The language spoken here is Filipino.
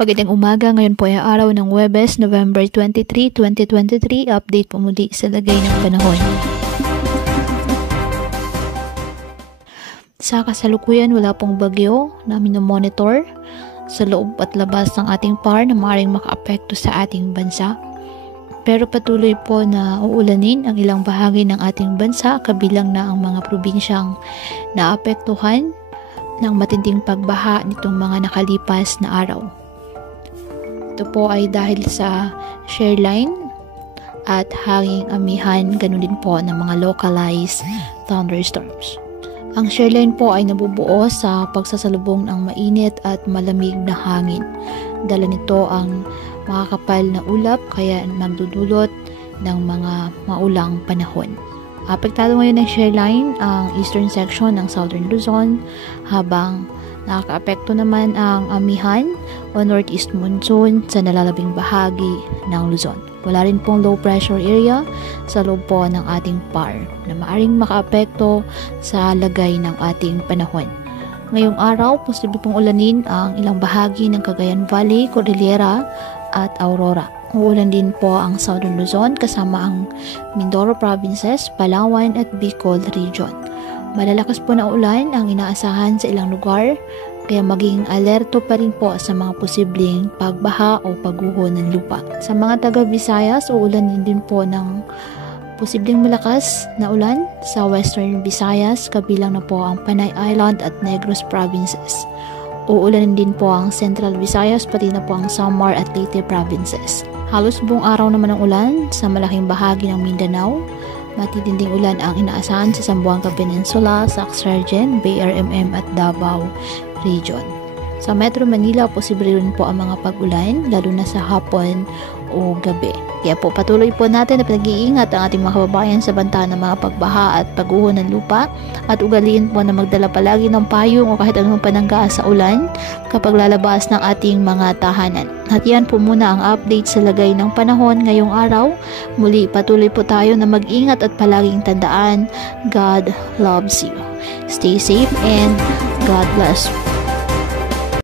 Magandang umaga, ngayon po ay araw ng Huwebes, November 23, 2023. Update po muli sa lagay ng panahon. Sa kasalukuyan, wala pong bagyo na minomonitor sa loob at labas ng ating PAR na maaaring makaapekto sa ating bansa. Pero patuloy po na uulanin ang ilang bahagi ng ating bansa, kabilang na ang mga probinsyang naapektuhan ng matinding pagbaha nitong mga nakalipas na araw. Ito po ay dahil sa shear line at hanging amihan, ganun din po ng mga localized thunderstorms. Ang shear line po ay nabubuo sa pagsasalubong ng mainit at malamig na hangin. Dala nito ang makakapal na ulap kaya magdudulot ng mga maulang panahon. Apektado ngayon ng shear line ang eastern section ng southern Luzon, habang nakakaapekto naman ang amihan o northeast monsoon sa nalalabing bahagi ng Luzon. Wala rin pong low pressure area sa loob po ng ating PAR na maaring makaapekto sa lagay ng ating panahon. Ngayong araw, posible pong ulanin ang ilang bahagi ng Cagayan Valley, Cordillera at Aurora. Uulan din po ang Southern Luzon kasama ang Mindoro Provinces, Palawan at Bicol Region. Malalakas po na ulan ang inaasahan sa ilang lugar, kaya maging alerto pa rin po sa mga posibleng pagbaha o pagguho ng lupa. Sa mga taga Visayas, uulan din po ng posibleng malakas na ulan sa Western Visayas, kabilang na po ang Panay Island at Negros Provinces. Uulan din po ang Central Visayas, pati na po ang Samar at Leyte Provinces. Halos buong araw naman ang ulan sa malaking bahagi ng Mindanao. Matitinding ulan ang inaasahan sa Zamboanga Peninsula, Sac-Sargent, BRMM at Davao Region. Sa Metro Manila, posible rin po ang mga pag-ulan, lalo na sa hapon o gabi. Kaya po patuloy po natin na pinag-iingat ang ating mga kababayan sa banta ng mga pagbaha at pagguho ng lupa, at ugaliin po na magdala palagi ng payong o kahit anumang panangga sa ulan kapag lalabas ng ating mga tahanan. At yan po muna ang update sa lagay ng panahon ngayong araw. Muli patuloy po tayo na mag-ingat at palaging tandaan, God loves you. Stay safe and God bless.